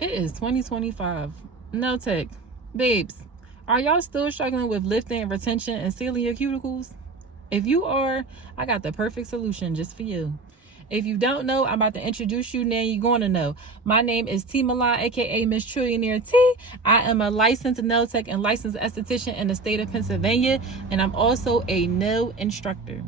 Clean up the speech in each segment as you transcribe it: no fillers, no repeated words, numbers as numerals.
It is 2025. No tech. Babes, are y'all still struggling with lifting, retention, and sealing your cuticles? If you are, I got the perfect solution just for you. If you don't know, I'm about to introduce you. Now you're going to know. My name is T. Milan, aka Miss Trillionaire T. I am a licensed nail tech and licensed esthetician in the state of Pennsylvania, and I'm also a nail instructor.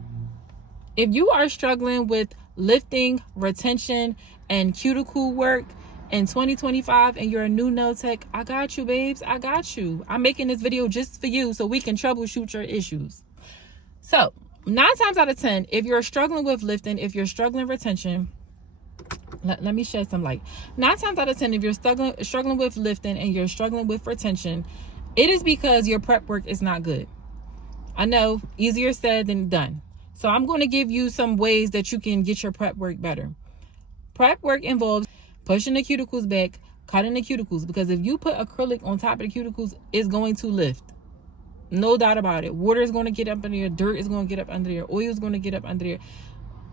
If you are struggling with lifting, retention, and cuticle work in 2025 and you're a new nail tech, I got you, babes. I got you. I'm making this video just for you so we can troubleshoot your issues. So 9 times out of 10, if you're struggling with lifting, if you're struggling retention, let me shed some light. 9 times out of 10, if you're struggling with lifting and you're struggling with retention, it is because your prep work is not good. I know, easier said than done. So I'm going to give you some ways that you can get your prep work better. Prep work involves pushing the cuticles back, cutting the cuticles, because if you put acrylic on top of the cuticles, it's going to lift. No doubt about it. Water is going to get up under there. Dirt is going to get up under there. Oil is going to get up under there.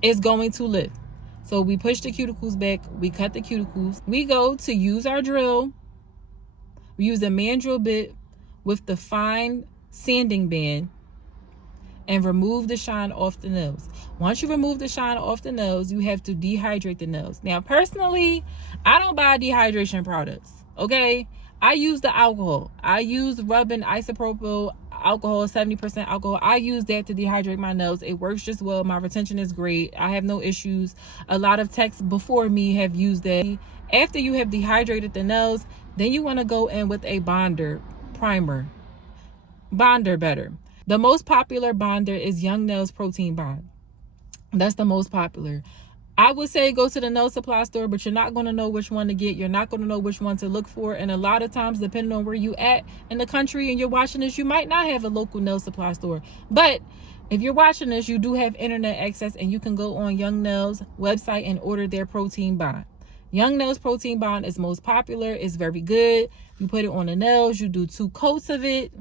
It's going to lift. So we push the cuticles back. We cut the cuticles. We go to use our drill. We use a mandrel bit with the fine sanding band and remove the shine off the nails. Once you remove the shine off the nails, you have to dehydrate the nails. Now, personally, I don't buy dehydration products, okay? I use the alcohol. I use rubbing isopropyl alcohol, 70% alcohol. I use that to dehydrate my nails. It works just well. My retention is great. I have no issues. A lot of techs before me have used that. After you have dehydrated the nails, then you want to go in with a bonder, primer. Bonder better. The most popular bonder is Young Nails Protein Bond. That's the most popular. I would say go to the nail supply store, but you're not going to know which one to get. You're not going to know which one to look for. And a lot of times, depending on where you at in the country and you're watching this, you might not have a local nail supply store. But if you're watching this, you do have internet access and you can go on Young Nails website and order their protein bond. Young Nails Protein Bond is most popular. It's very good. You put it on the nails. You do 2 coats of it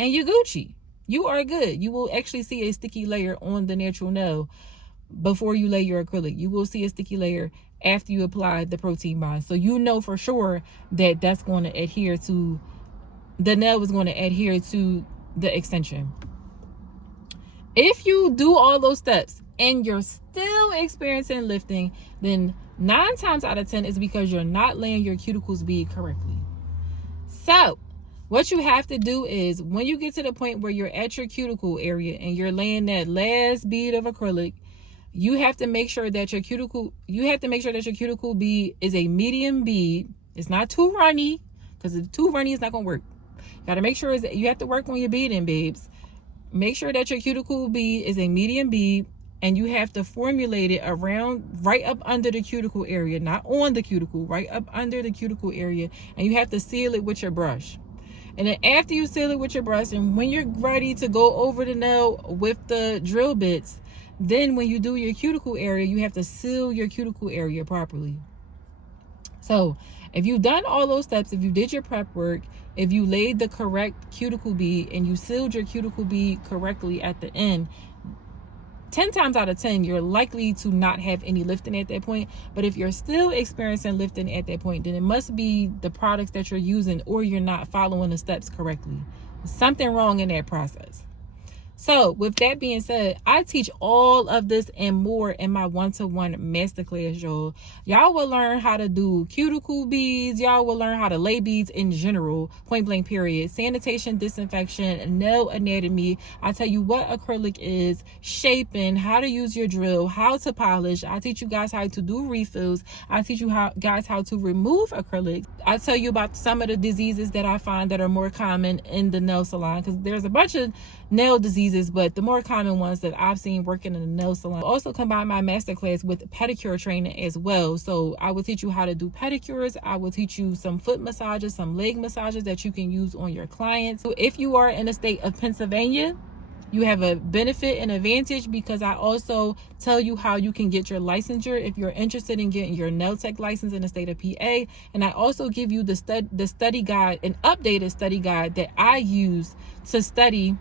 and you're Gucci. You are good. You will actually see a sticky layer on the natural nail before you lay your acrylic. You will see a sticky layer after you apply the protein bond. So you know for sure that that's going to adhere to, the nail is going to adhere to the extension. If you do all those steps and you're still experiencing lifting, then 9 times out of 10 is because you're not laying your cuticles bead correctly. So what you have to do is when you get to the point where you're at your cuticle area and you're laying that last bead of acrylic, you have to make sure that your cuticle bead is a medium bead. It's not too runny, because if too runny, it's not going to work. You got to make sure you have to work on your beading, babes. Make sure that your cuticle bead is a medium bead, and you have to formulate it around, right up under the cuticle area, not on the cuticle, right up under the cuticle area, and you have to seal it with your brush. And then after you seal it with your brush, and when you're ready to go over the nail with the drill bits, then when you do your cuticle area, you have to seal your cuticle area properly. So if you've done all those steps, if you did your prep work, if you laid the correct cuticle bead and you sealed your cuticle bead correctly at the end, 10 times out of 10, you're likely to not have any lifting at that point. But if you're still experiencing lifting at that point, then it must be the products that you're using or you're not following the steps correctly. There's something wrong in that process. So with that being said, I teach all of this and more in my one-to-one masterclass, y'all. Y'all will learn how to do cuticle beads. Y'all will learn how to lay beads in general, point blank period. Sanitation, disinfection, nail anatomy. I tell you what acrylic is, shaping, how to use your drill, how to polish. I teach you guys how to do refills. I teach you guys how to remove acrylic. I tell you about some of the diseases that I find that are more common in the nail salon, because there's a bunch of nail diseases, but the more common ones that I've seen working in the nail salon. I also combine my masterclass with pedicure training as well. So I will teach you how to do pedicures. I will teach you some foot massages, some leg massages that you can use on your clients. So if you are in the state of Pennsylvania, you have a benefit and advantage because I also tell you how you can get your licensure if you're interested in getting your nail tech license in the state of PA. And I also give you the study guide, an updated study guide that I use to study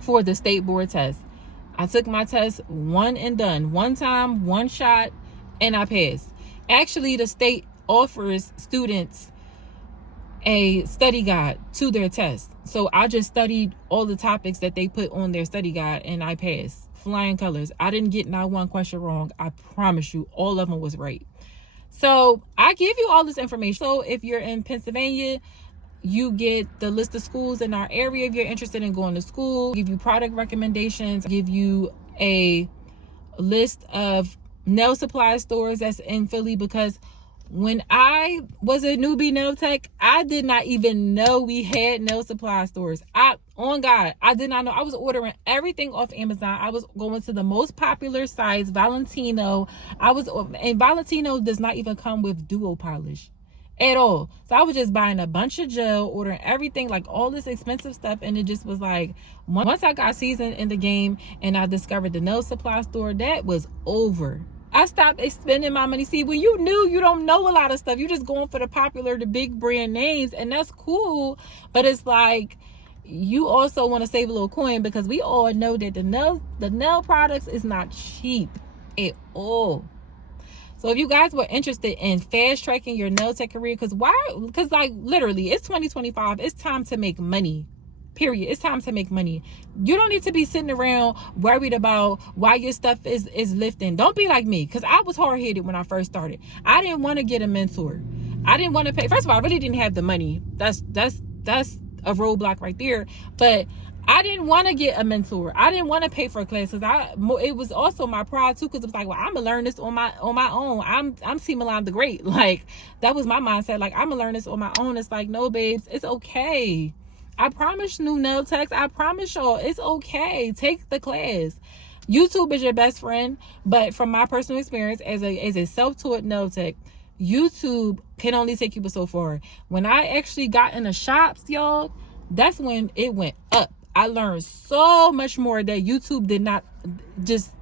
for the state board test. I took my test one and done, one time, one shot, and I passed. Actually, the state offers students a study guide to their test. So I just studied all the topics that they put on their study guide and I passed. Flying colors. I didn't get not one question wrong. I promise you, all of them was right. So I give you all this information. So if you're in Pennsylvania, you get the list of schools in our area if you're interested in going to school. Give you product recommendations. Give you a list of nail supply stores that's in Philly, because when I was a newbie nail tech, I did not even know we had nail supply stores. On God, I did not know. I was ordering everything off Amazon. I was going to the most popular sites, Valentino. And Valentino does not even come with duo polish at all. So I was just buying a bunch of gel, ordering everything, like all this expensive stuff. And it just was like, once I got seasoned in the game and I discovered the nail supply store, that was over. I stopped spending my money. See, when you new, you don't know a lot of stuff. You're just going for the big brand names, and that's cool. But it's like, you also want to save a little coin, because we all know that the nail products is not cheap at all. So if you guys were interested in fast tracking your nail tech career, because like literally, it's 2025. It's time to make money. Period. It's time to make money. You don't need to be sitting around worried about why your stuff is lifting. Don't be like me, because I was hard-headed when I first started. I didn't want to get a mentor. I didn't want to pay. First of all, I really didn't have the money. That's a roadblock right there. But I didn't want to get a mentor. I didn't want to pay for a class, because it was also my pride too, because it was like, well, I'm gonna learn this on my own. I'm C. Milan the Great. Like, that was my mindset. Like, I'm gonna learn this on my own. It's like, no, babes, it's okay. I promise new nail techs, I promise y'all, it's okay. Take the class. YouTube is your best friend, but from my personal experience as a self-taught nail tech, YouTube can only take you so far. When I actually got in the shops, y'all, that's when it went up. I learned so much more that YouTube did not just...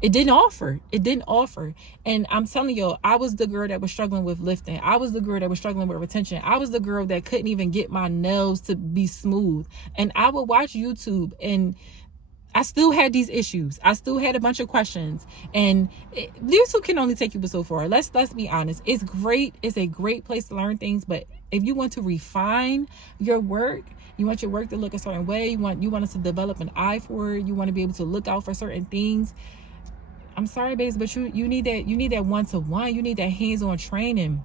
It didn't offer. And I'm telling y'all, I was the girl that was struggling with lifting. I was the girl that was struggling with retention. I was the girl that couldn't even get my nails to be smooth. And I would watch YouTube, and I still had these issues. I still had a bunch of questions. And YouTube can only take you so far. Let's be honest. It's great. It's a great place to learn things. But if you want to refine your work, you want your work to look a certain way, you want us to develop an eye for it, you want to be able to look out for certain things, I'm sorry, babes, but you need that one-to-one. You need that hands-on training.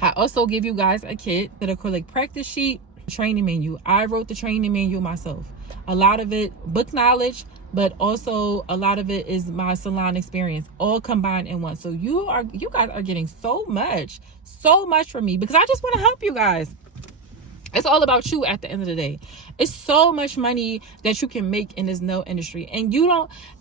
I also give you guys a kit, the acrylic practice sheet, training manual. I wrote the training manual myself. A lot of it book knowledge, but also a lot of it is my salon experience, all combined in one. So you guys are getting so much from me, because I just want to help you guys. It's all about you at the end of the day. It's so much money that you can make in this nail industry. And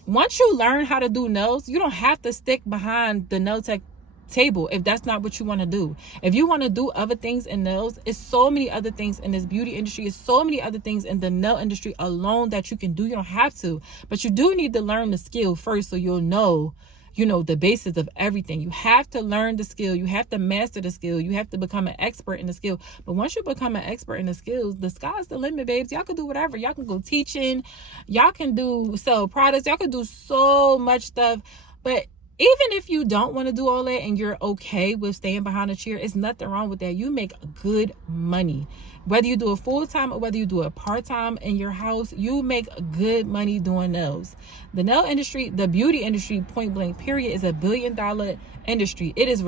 once you learn how to do nails, you don't have to stick behind the nail tech table if that's not what you want to do. If you want to do other things in nails, it's so many other things in this beauty industry. It's so many other things in the nail industry alone that you can do. You don't have to, but you do need to learn the skill first, so you'll know the basis of everything. You have to learn the skill. You have to master the skill. You have to become an expert in the skill. But once you become an expert in the skills, the sky's the limit, babes. Y'all can do whatever. Y'all can go teaching. Y'all can sell products. Y'all can do so much stuff. But even if you don't want to do all that and you're okay with staying behind a chair, it's nothing wrong with that. You make good money. Whether you do it full-time or whether you do it part-time in your house, you make good money doing nails. The nail industry, the beauty industry, point blank period, is $1 billion industry. It is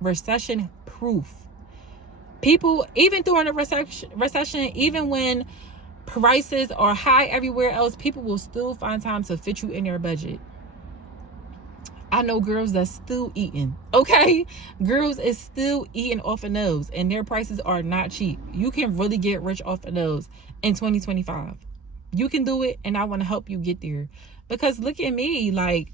recession proof. People, even during a recession, even when prices are high everywhere else, people will still find time to fit you in their budget. I know girls that's still eating, okay? Girls is still eating off of nails, and their prices are not cheap. You can really get rich off of nails in 2025. You can do it, and I want to help you get there. Because look at me, like,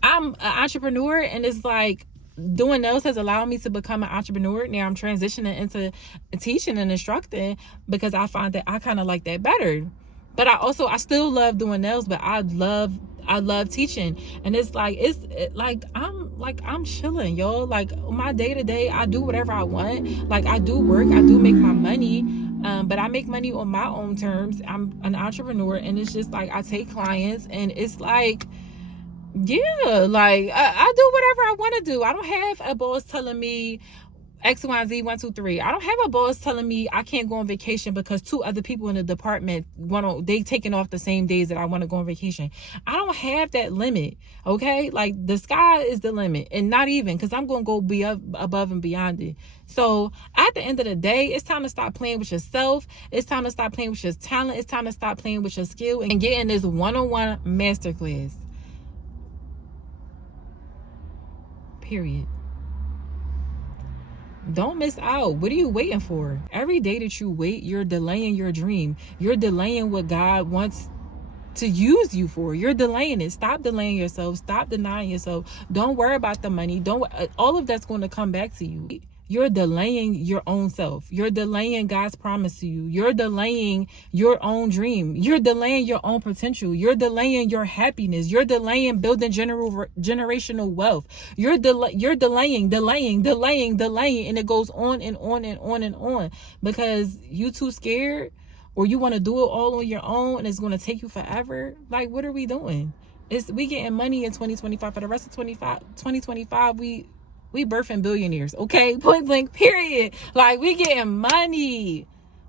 I'm an entrepreneur, and it's like, doing nails has allowed me to become an entrepreneur. Now I'm transitioning into teaching and instructing, because I find that I kind of like that better. But I still love doing nails, but I love teaching. And it's like I'm chilling, y'all. Like, my day-to-day, I do whatever I want. Like, I do work, I do make my money, but I make money on my own terms. I'm an entrepreneur, and it's just like, I take clients, and it's like, Yeah, like I do whatever I want to do. I don't have a boss telling me X, Y, Z, 1, 2, 3. I don't have a boss telling me I can't go on vacation because 2 other people in the department they taking off the same days that I want to go on vacation. I don't have that limit. Okay, like the sky is the limit, and not even, because I'm gonna go be up above and beyond it. So at the end of the day, it's time to stop playing with yourself. It's time to stop playing with your talent. It's time to stop playing with your skill and get in this one-on-one masterclass. Period. Don't miss out. What are you waiting for? Every day that you wait, you're delaying your dream. You're delaying what God wants to use you for. You're delaying it. Stop delaying yourself. Stop denying yourself. Don't worry about the money. All of that's going to come back to you. You're delaying your own self. You're delaying God's promise to you. You're delaying your own dream. You're delaying your own potential. You're delaying your happiness. You're delaying building generational wealth. You're delaying, and it goes on and on and on and on because you too scared, or you want to do it all on your own and it's going to take you forever. Like, what are we doing? We getting money in 2025. For the rest of 2025, we birthing billionaires, okay? Point blank, period. Like, we getting money.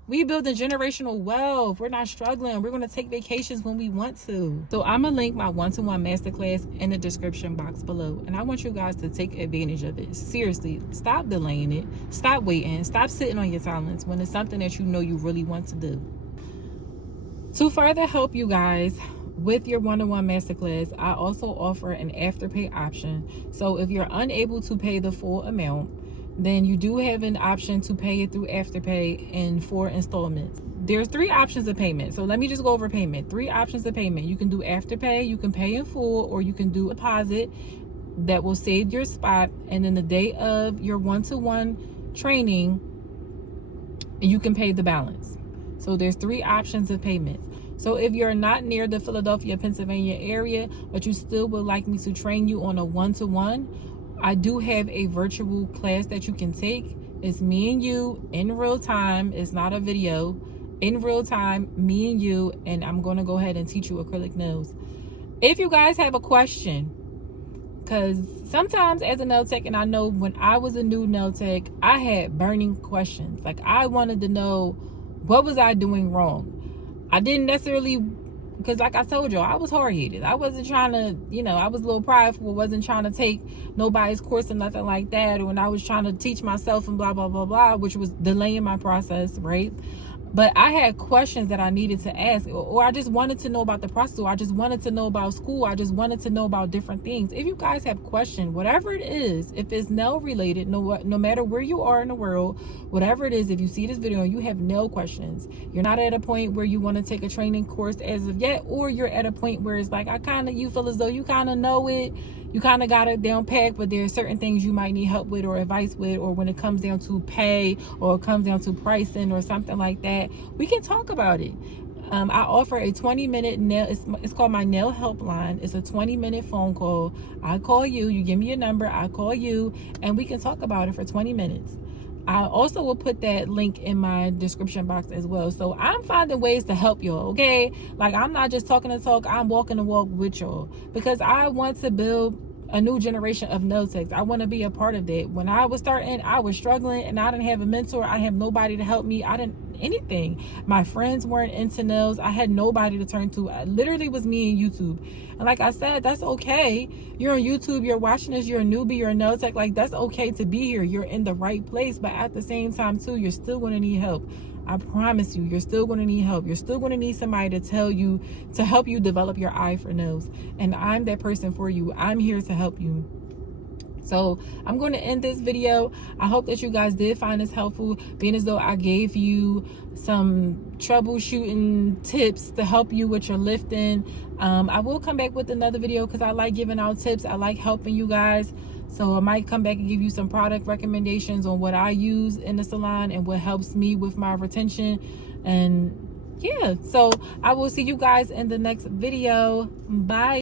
We building generational wealth. We're not struggling. We're going to take vacations when we want to. So I'm going to link my one-to-one masterclass in the description box below. And I want you guys to take advantage of it. Seriously, stop delaying it. Stop waiting. Stop sitting on your talents when it's something that you know you really want to do. To further help you guys with your one-on-one masterclass, I also offer an afterpay option. So if you're unable to pay the full amount, then you do have an option to pay it through Afterpay in 4 installments. There's 3 options of payment. So let me just go over payment. 3 options of payment. You can do Afterpay, you can pay in full, or you can do a deposit that will save your spot. And then the day of your one-to-one training, you can pay the balance. So there's 3 options of payment. So if you're not near the Philadelphia, Pennsylvania area, but you still would like me to train you on a one-to-one, I do have a virtual class that you can take. It's me and you in real time. It's not a video. In real time, me and you, and I'm going to go ahead and teach you acrylic nails. If you guys have a question, because sometimes as a nail tech, and I know when I was a new nail tech, I had burning questions. Like, I wanted to know, what was I doing wrong? I didn't necessarily, because like I told you, I was hard-headed. I wasn't trying to, I was a little prideful. Wasn't trying to take nobody's course or nothing like that. Or when I was trying to teach myself and blah, blah, blah, blah, which was delaying my process, right? But I had questions that I needed to ask, or I just wanted to know about the process, or I just wanted to know about school. I just wanted to know about different things. If you guys have questions, whatever it is, if it's nail related, no matter where you are in the world, whatever it is, if you see this video and you have nail questions, you're not at a point where you want to take a training course as of yet, or you're at a point where it's like, you feel as though you kind of know it, you kind of got it down packed, but there are certain things you might need help with or advice with, or when it comes down to pay or it comes down to pricing or something like that, we can talk about it. I offer a 20-minute nail, it's called my nail helpline. It's a 20-minute phone call. I call you, you give me your number, I call you, and we can talk about it for 20 minutes. I also will put that link in my description box as well. So I'm finding ways to help y'all, okay? Like, I'm not just talking the talk, I'm walking the walk with y'all, because I want to build a new generation of nail techs. I want to be a part of that. When I was starting, I was struggling and I didn't have a mentor. I didn't have nobody to help me. I didn't anything. My friends weren't into nails. I had nobody to turn to. It literally was me and YouTube. And like I said, that's okay. You're on YouTube, you're watching this, you're a newbie, you're a nail tech. Like, that's okay to be here. You're in the right place. But at the same time too, you're still going to need help. I promise you, you're still going to need help. You're still going to need somebody to tell you, to help you develop your eye for nails. And I'm that person for you. I'm here to help you. So I'm going to end this video. I hope that you guys did find this helpful, being as though I gave you some troubleshooting tips to help you with your lifting. I will come back with another video because I like giving out tips. I like helping you guys. So I might come back and give you some product recommendations on what I use in the salon and what helps me with my retention. And yeah, so I will see you guys in the next video. Bye.